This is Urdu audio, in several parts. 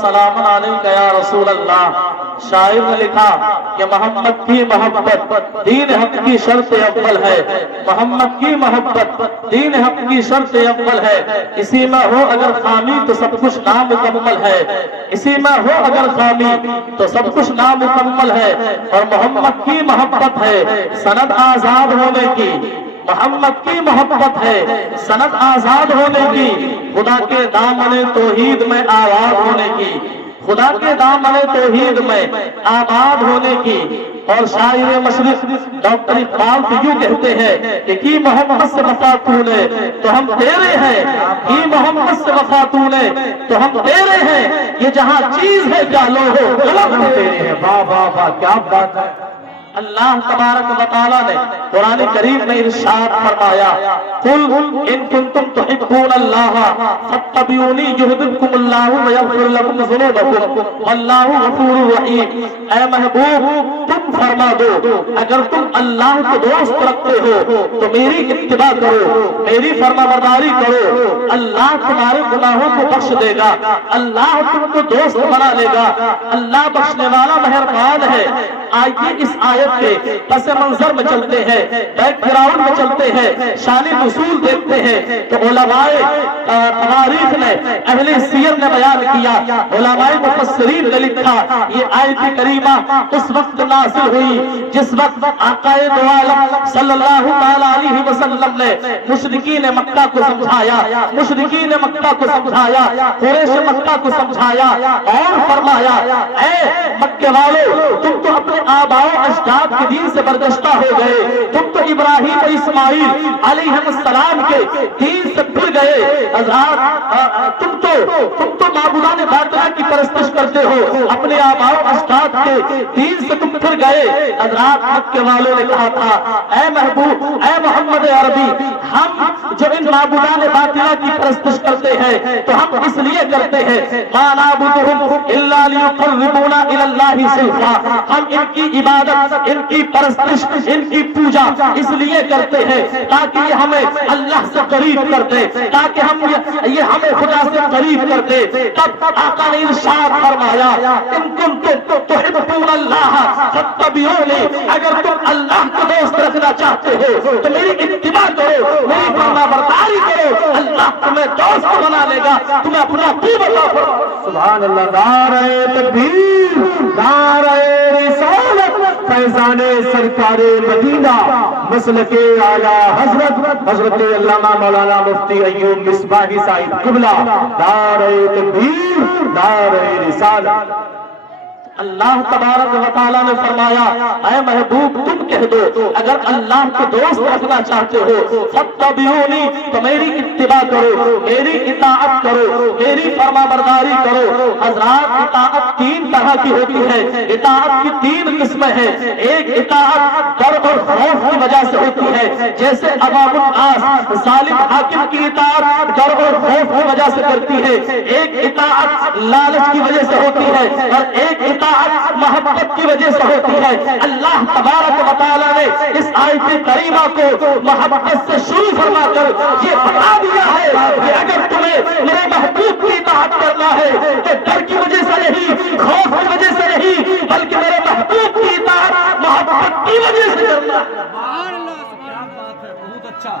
سلام علیکہ یا رسول اللہ۔ شاعر نے لکھا کہ محمد کی محبت دین حق کی شرط اول ہے، محمد کی محبت دین حق کی شرط اول ہے، اسی میں ہو اگر خامی تو سب کچھ نامکمل ہے، اسی میں ہو اگر خامی تو سب کچھ نامکمل ہے، اور محمد کی محبت ہے سند آزاد ہونے کی، محمد کی محبت ہے سند آزاد ہونے کی، خدا کے دامن توحید میں آباد ہونے کی، خدا کے دامن توحید میں آباد ہونے کی۔ اور شاعر مشرق ڈاکٹر اقبال تو یوں کہتے ہیں کہ کی محمد سے وفا تو نے تو ہم تیرے ہیں، کی محمد سے وفا تو نے تو ہم تیرے ہیں، یہ جہاں چیز ہے کیا لو ہو قلم ہم تیرے ہیں۔ واہ واہ واہ، کیا بات ہے۔ اللہ تبارک و تعالیٰ نے قرآن کریم میں ارشاد فرمایا قل ان کنتم تحبون اللہ فاتبعونی یحببکم اللہ ویغفر لکم ذنوبکم واللہ غفور رحیم۔ اے محبوب تم فرما دو اگر تم اللہ کو دوست رکھتے ہو تو میری اتباع کرو، میری فرما برداری کرو، اللہ تمہارے گناہوں کو بخش دے گا، اللہ تم کو دوست بنا لے گا، اللہ بخشنے والا مہربان ہے۔ آئیے اس آیت کے پس منظر میں چلتے ہیں، بیک گراؤنڈ میں چلتے ہیں، شان نزول دیکھتے ہیں تو علماء تواریخ نے، اہل سیر نے بیان کیا، علماء مفسرین نے لکھا یہ آیت کریمہ اس وقت نازل ہوئی جس وقت آقا دو عالم صلی اللہ علیہ وسلم نے مشرکین مکہ کو سمجھایا، مشرکین مکہ کو سمجھایا، قریش مکہ کو سمجھایا اور فرمایا اے مکے والو تم تو اپنے آباء و اجداد کے دین سے برگشتہ ہو گئے، تم تو ابراہیم و اسماعیل علیہ السلام کے دین سے پھر گئے، حضرات تم تو معبودان باطلہ کی پرستش کرتے ہو، اپنے آباء و اجداد کے دین سے تم پھر گئے۔ حضرات مکے والوں نے کہا تھا اے محبوب اے محمد عربی ہم جو ان معبودان باطلہ کی پرستش کرتے ہیں تو ہم اس لیے کرتے ہیں ما نعبدہم الا لیقربونا الی اللہ زلفیٰ، ہم ان کی عبادت ان کی پرستش ان کی پوجا اس لیے کرتے ہیں تاکہ یہ ہمیں اللہ سے قریب کر دے، تاکہ یہ ہمیں خدا سے قریب کر دے۔ تب آقا نے ارشاد فرمایا ان کنتم تحبون اللہ فاتبعونی، اگر تم اللہ کو دوست رکھنا چاہتے ہو تو میری اتباع کرو، میری فرما برداری کرو، اللہ تمہیں دوست بنا لے گا، تمہیں اپنا بھی بتا کرو۔ سبحان اللہ، نعرہ تکبیر، نعرہ رسالت، فیضان سرکار مدینہ، مسلک اعلیٰ حضرت علامہ مولانا مفتی ایوب مصباحی صاحب قبلہ، نعرہ تکبیر، نعرہ رسالت۔ اللہ تبارک و تعالیٰ نے فرمایا اے محبوب تم کہہ دو اگر اللہ کو دوست رکھنا چاہتے ہو فاتبعونی تو میری اتباع کرو، میری اطاعت کرو، میری فرما برداری کرو۔ حضرات اطاعت تین طرح کی ہوتی ہے، اطاعت کی تین قسمیں ہیں۔ ایک اطاعت ڈر اور خوف کی وجہ سے ہوتی ہے، جیسے عوام الناس ظالم حاکم کی اطاعت ڈر اور خوف کی وجہ سے کرتی ہے، ایک اطاعت لالچ کی وجہ سے ہوتی ہے، اور ایک اطاعت محبت کی وجہ سے ہوتی ہے۔ اللہ تبارک و تعالیٰ نے اس آیت کریمہ کو محبت سے شروع فرما کر یہ بتا دیا ہے کہ اگر تمہیں میرے محبوب کی اطاعت کرنا ہے تو ڈر کی وجہ سے نہیں، خوف کی وجہ سے نہیں، بلکہ میرے محبوب کی اطاعت محبت کی وجہ سے کرنا ہے۔ بہت اچھا۔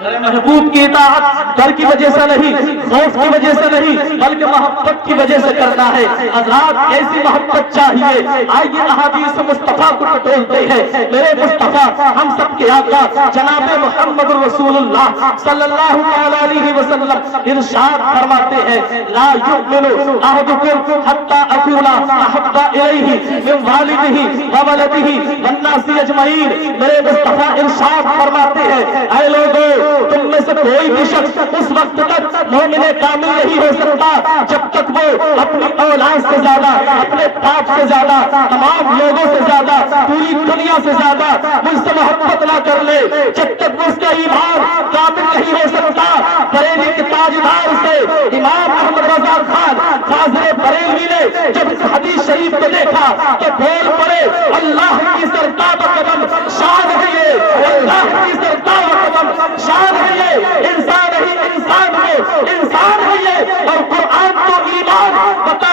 میرے محبوب کی اطاعت ڈر کی وجہ سے نہیں، خوف کی وجہ سے نہیں، بلکہ محبت کی وجہ سے کرنا ہے۔ حضرات ایسی محبت چاہیے، آئیے احادیث مصطفیٰ کو ٹٹولتے ہیں۔ میرے مصطفیٰ ہم سب کے آقا جناب محمد رسول اللہ صلی اللہ علیہ وسلم ارشاد فرماتے ہیں لا یؤمن احدکم حتی اکون احب الیہ من والدہ وولدہ والناس اجمعین۔ میرے مصطفیٰ ارشاد فرماتے ہیں اے لوگوں تم میں سے کوئی بھی شخص اس وقت تک مومن کامل نہیں ہو سکتا جب تک وہ اپنی اولاد سے زیادہ، اپنے باپ سے زیادہ، تمام لوگوں سے زیادہ، پوری دنیا سے زیادہ مجھ سے محبت نہ کر لے، جب تک اس کا ایمان کامل نہیں ہو سکتا۔ بریلی کے تاجدار سے امام احمد رضا خان فاضل بریلوی نے جب اس حدیث شریف کو دیکھا تو بول پڑے اللہ کی سرکار قدم شان ہے یہ، اللہ کی سرکار قدم شان ہے یہ، انسان ہی انسان ہے، انسان ہے یہ، اور قرآن تو ایمان بتا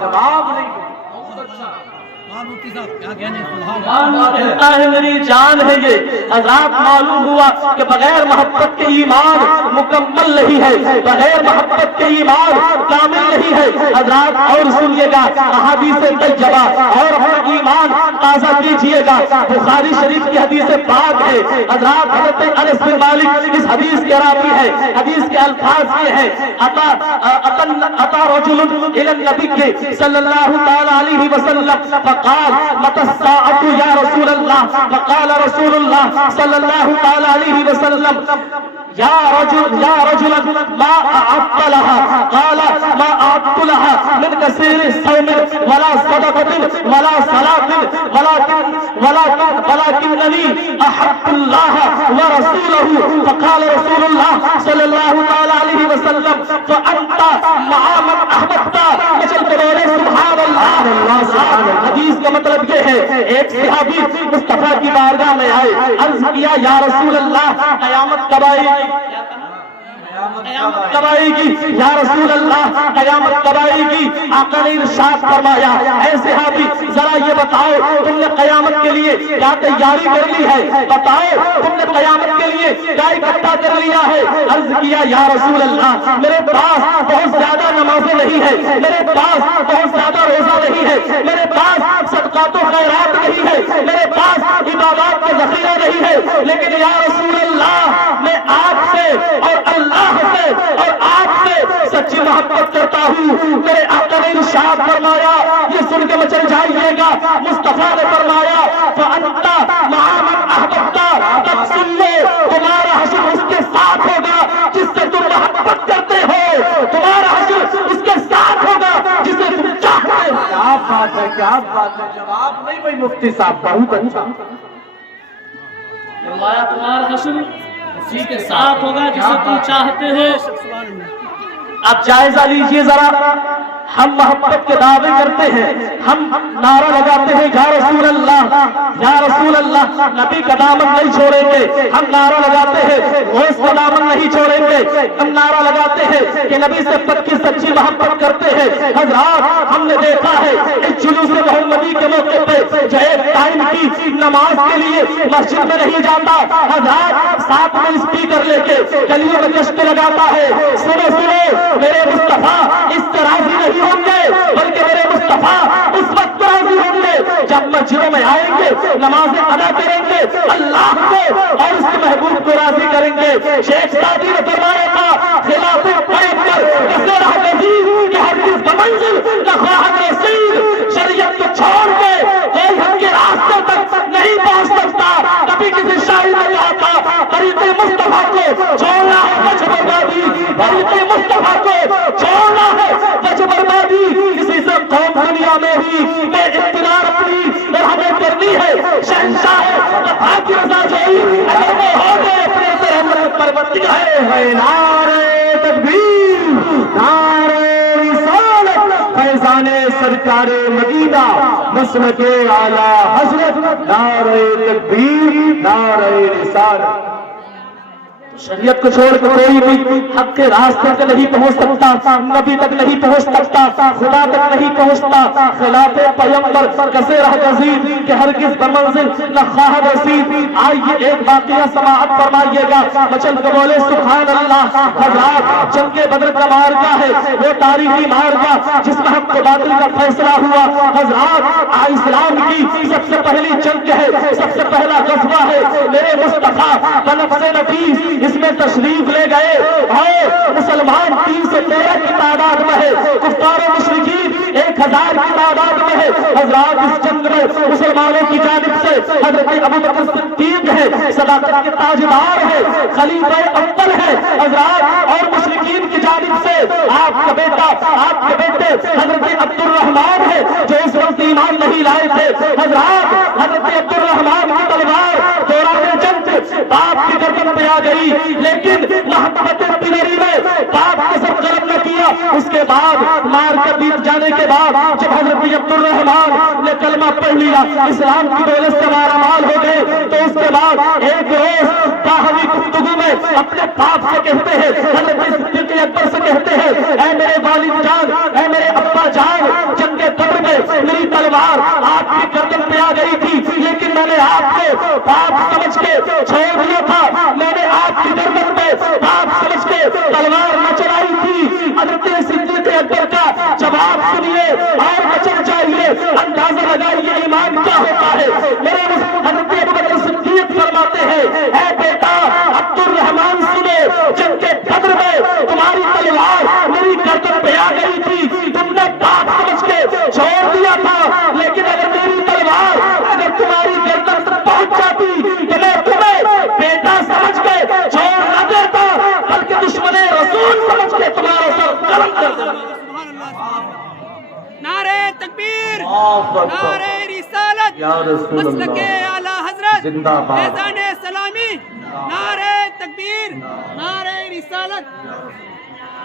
جواب نہیں کہتا ہے میری جان ہے یہ حضرات معلوم ہوا کہ بغیر محبت کے ایمان مکمل نہیں ہے، بغیر محبت کے ایمان کامل نہیں ہے حضرات۔ اور سنیے گا احادیث طیبہ اور اپنا ایمان تازہ کیجیے گا۔ بخاری شریف کی حدیث پاک ہے حضرات، حضرت انس بن مالک اس حدیث کے راوی ہے۔ حدیث کے الفاظ یہ ہے اتا رجل الى النبی صلی اللہ تعالی علیہ وسلم فقال متى الساعة يا رسول الله؟ فقال رسول الله صلى الله تعالى عليه وسلم يا رجل ما أعدت لها؟ قال ما أعدت لها من كثير الصوم ولا صدقة ولا صلاة ولكنني أحب الله ورسوله۔ فقال رسول الله صلى الله تعالى عليه وسلم فأنت مع من أحببت۔ سبحان اللہ۔ حدیث کا مطلب یہ ہے ایک صحابی مصطفیٰ کی بارگاہ میں آئے، عرض کیا یا رسول اللہ قیامت کب آئے گی؟ قیامت کب آئے گی یا رسول اللہ؟ قیامت کب آئے گی؟ آقا نے ارشاد فرمایا اے صحابی ذرا یہ بتاؤ تم نے قیامت کے لیے کیا تیاری کر لی ہے؟ بتاؤ تم نے قیامت کے لیے کیا اکٹھا کر لیا ہے؟ عرض کیا یا رسول اللہ میرے پاس بہت زیادہ نمازیں نہیں ہے، میرے پاس بہت زیادہ روزہ نہیں ہے، میرے پاس صدقات و خیرات نہیں ہے، میرے پاس عبادات کا ذخیرہ نہیں ہے، لیکن یا رسول اللہ میں آپ سے اور اللہ سے اور آپ سے سچی محبت کرتا ہوں۔ میرے آقا نے ارشاد فرمایا، یہ سن کے مچل جائیے گا، مصطفیٰ نے فرمایا فَأَنْتَ مَعَ مَنْ أَحْبَبْتَ، تب سن لو تمہارا حشر اس کے ساتھ ہوگا جس سے تم محبت کرتے ہو، تمہارا حشر اس کے ساتھ ہوگا جسے تم چاہتے ہو۔ کیا بات ہے، کیا بات ہے، جواب نہیں بھائی مفتی صاحب، بہت اچھا۔ فرمایا تمہارا حشر اسی کے ساتھ ہوگا جسے تم چاہتے ہو۔ اب جائزہ لیجئے ذرا، ہم محبت کے دعوے کرتے ہیں، ہم نعرہ لگاتے ہیں یا رسول اللہ یا رسول اللہ، نبی کا دامن نہیں چھوڑیں گے، ہم نعرہ لگاتے ہیں غوث کا دامن نہیں چھوڑیں گے، ہم نعرہ لگاتے ہیں کہ نبی سے پکی سچی محبت کرتے ہیں۔ حضرات ہم نے دیکھا ہے اس جلوس محمدی کے موقع پہ جو ایک ٹائم کی نماز کے لیے مسجد میں نہیں جاتا، حضرات ساتھ میں اسپیکر لے کے گلیوں میں گشت لگاتا ہے۔ سنو میرے مصطفیٰ اس سے راضی نہیں ہوں گے، بلکہ میرے مصطفیٰ اس وقت راضی ہوں گے جب مسجدوں میں آئیں گے، نمازیں ادا کریں گے، اللہ کو اور اس کے محبوب کو راضی کریں گے۔ شیخ سعدی نے فرمایا تھا خلاف پیغمبر کیسے رہ گزیر کہ ہرگز بمنزل نہ خواہد رسید، شریعت کو چھوڑ کے کوئی ہم کے راستے تک نہیں پہنچ سکتا۔ کبھی کسی شاعر نے کہا تھا طریق مصطفیٰ کو چھوڑنا ہے وجہ بربادی، طریق مصطفیٰ کو چھوڑنا ہے وجہ بربادی۔ کسی سے قوم دنیا میں ہی میں اقتدار اپنی اور ہمیں کرنی ہے، شہنشاہ وفا کی رضا جوئی اگر وہ ہو گئے اپنے سے ہم پروردگار ہے۔ نعرہ تکبیر، نعرہ رسالت، فیضان سرکار مدینہ، مسلک اعلی حضرت، نعرہ تکبیر، نعرہ رسالت۔ شریعت کو چھوڑ کے کوئی بھی حق کے راستے تک نہیں پہنچ سکتا، نبی تک نہیں پہنچ سکتا، خدا تک نہیں پہنچتا۔ خلاف پیغمبر کسے رہ گزیر کہ ہرگز بمنزل نہ خواہ رسید۔ آئیے ایک واقعہ سماعت فرمائیے گا، مچل کے بولے سبحان اللہ۔ حضرات جنگ بدر کا مارکہ ہے، وہ تاریخی مارکہ جس میں حق و باطل کا فیصلہ ہوا۔ حضرات اسلام کی سب سے پہلی جنگ ہے، سب سے پہلا غزوہ ہے۔ میرے مصطفیٰ بنفس نفیس اس میں تشریف لے گئے اور مسلمان 313 کی تعداد میں ہے، کفار و مشرکین 1000 کی تعداد میں ہے۔ حضرات اس جنگ میں مسلمانوں کی جانب سے حضرت ابوبکر صدیق ہے، صداقت کے تاجدار ہے، خلیفہ اول ہے۔ حضرات اور مشرکین کی جانب سے آپ کا بیٹا، آپ کے بیٹے حضرت عبد الرحمن ہے جو اس وقت ایمان نہیں لائے تھے۔ حضرات حضرت عبد الرحمن کی تلوار دوران جنگ باپ کی گردن پہ آ گئی، لیکن محبت بنری میں باپ کے سب قلم نہ کیا۔ اس کے بعد مار کر بیت جانے کے بعد جب حضرت عبد الرحمن نے کلمہ پڑھ لیا، اسلام کی دولت سے مارامال ہو گئے، تو اس کے بعد ایک روز باہمی گفتگو میں اپنے باپ سے کہتے ہیں، حضرت صدیق اکبر سے کہتے ہیں اے میرے والد جان، اے میرے ابا جان، چھوڑ دیا تھا، میں نے آپ کی گردن میں باپ سمجھ کے تلوار نہ چلائی تھی۔ حضرت صدیق اکبر کا جواب سنیے اور بچنا چاہیے، اندازہ لگائیے ایمان کیا ہوتا ہے۔ میرے حضرت ابوبکر صدیق فرماتے ہیں، اے بیٹا عبد الرحمان سنے، جنگ کے بدر میں تمہاری تلوار میری گردن پہ آ گئی تھی، تم نے باپ سمجھ کے چھوڑ دیا تھا، لیکن اگر میری تلوار اگر تمہاری گردن تک پہنچ جاتی تو میں تمہیں بیٹا سمجھ کے چھوڑ نہ دیتا، بلکہ دشمن رسول سمجھ کے تمہارا سر قلم کر دیتا۔ نعرہ تکبیر، نعرہ رسالت، مسلک اعلی حضرت، فیضان سلامی، نعرہ تکبیر، نعرہ رسالت۔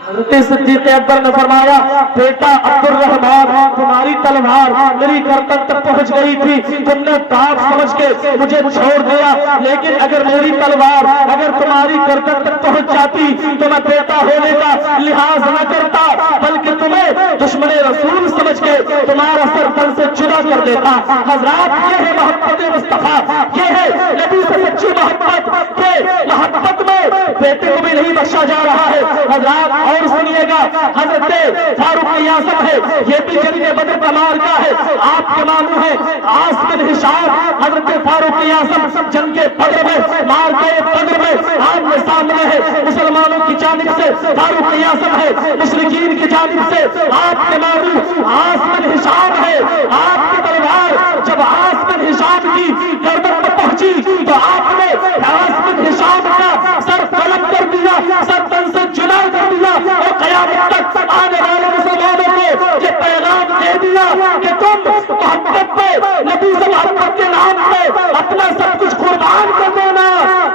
حضرت صدیق اکبر نے فرمایا، بیٹا عبد الرحمان تمہاری تلوار میری گردن تک پہنچ گئی تھی، تم نے باپ سمجھ کے مجھے چھوڑ دیا، لیکن اگر میری تلوار اگر تمہاری گردن تک پہنچ جاتی تو میں بیٹا ہونے کا لحاظ نہ کرتا، بلکہ تمہیں دشمن رسول سمجھ کے تمہارا سر تن سے جدا کر دیتا۔ حضرات یہ ہے محبت مصطفیٰ، یہ ہے نبی سے سچی محبت، کہ محبت میں بیٹے کو بھی نہیں بخشا جا رہا ہے۔ حضرات اور سنیے گا، حضرت فاروق اعظم ہے، یہ بھی جنگ بدر کا مارکہ ہے، آپ کے معلوم ہے عاص بن ہشام، حضرت فاروق اعظم جنگ بدر میں مارکہ بدر میں آمنے سامنے ہے، مسلمانوں کی جانب سے فاروق اعظم ہے، مشرکین کی جانب سے آپ کے معلوم عاص بن ہشام ہے۔ آپ کی تلوار جب عاص بن ہشام کی گردن پر پہنچی تو آپ نے عاص بن ہشام کا سر قلم کر دیا، سر تن سے جدا کر دیا، اور قیامت تک آنے والے مسلمانوں کو یہ پیغام دے دیا کہ تم محبت پہ نبی سے محبت کے نام پہ اپنا سب کچھ قربان کر دینا،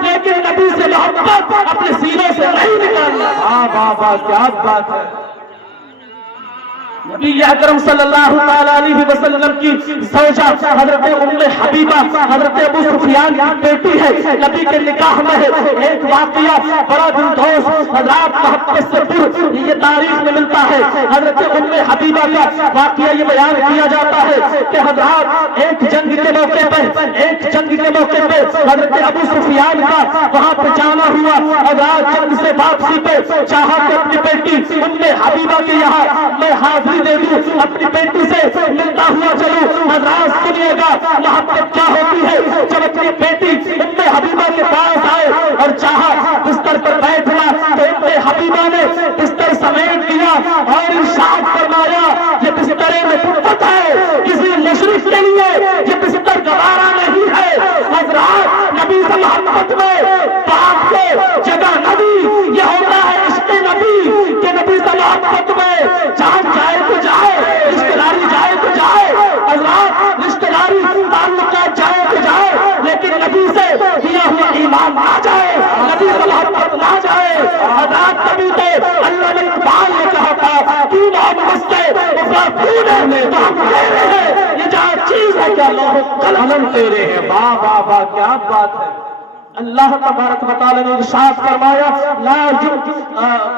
لیکن نبی سے محبت اپنے سینے سے نہیں نکالنا۔ واہ واہ کیا بات ہے۔ نبی اکرم صلی اللہ تعالیٰ علیہ وسلم کی زوجہ حضرت ام حبیبہ حضرت ابو سفیان کی بیٹی ہے، نبی کے نکاح میں ہے۔ ایک واقعہ بڑا دلدوز حضرات محبت سے پر یہ تاریخ میں ملتا ہے۔ حضرت ام حبیبہ کا واقعہ یہ بیان کیا جاتا ہے کہ حضرات ایک جنگ کے موقع پہ حضرت ابو سفیان کا وہاں پہ جانا ہوا۔ حضرات جنگ سے واپسی پہ چاہا کہ اپنی بیٹی ام حبیبہ کے یہاں میں حاضر دے دوں، اپنی بیٹی سے ملتا ہوا چلوں۔ حضرات سنیے گا محبت کیا ہوتی ہے۔ جب اپنی بیٹی ام حبیبہ کے پاس آئے اور چاہا بستر پر بیٹھنا تو ام حبیبہ نے بستر سمیٹ دیا اور ارشاد فرمایا، یہ بستر محبت ہے، کسی مشرک کے لیے یہ بستر گوارا نہیں ہے۔ حضرات نبی سے محبت میں باپ کو جگہ نہ دی، یہ ہوتا ہے عشق نبی کہ نبی سے محبت میں جان جائے تو جائے، رشتہ داری جائے تو جائے، حضرات رشتہ داری تعلقات جائے تو جائے، لیکن نبی سے دیا ہوا ایمان نہ جائے، نبی سے محبت نہ جائے۔ حضرات نبی سے اللہ نے اقبال نے کہا تھا کہ محبت سے وفادار ہے، تو ہم تیرے ہیں، یہ جہاں چیز ہے کہ اللہ قلم تیرے ہیں۔ واہ واہ واہ کیا بات ہے۔ اللہ تبارک و تعالی نے ارشاد فرمایا، لا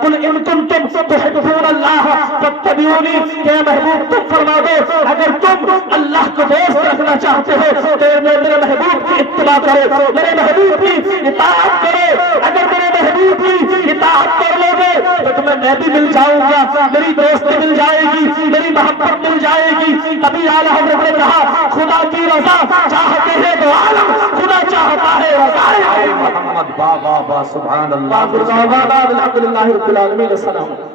قل ان کنتم تحبون اللہ فاتبعونی، کہ محبوب تم فرما دو اگر تم اللہ کو دوست رکھنا چاہتے ہو تو میرے محبوب کی اتباع کرو، میرے محبوب کی اطاعت کرو۔ اگر میرے محبوب کی اطاعت کر لو گے تو تمہیں میں بھی مل جاؤں گا، میری دوستی مل جائے گی، میری محبت مل جائے گی۔ تبھی اعلیٰ حضرت نے کہا، خدا کی رضا چاہتے ہیں تو عالم خدا چاہتا ہے رضا محمد واہ واہ واہ سبحان اللہ۔ الحمدللہ رب العالمین۔ السلام علیکم۔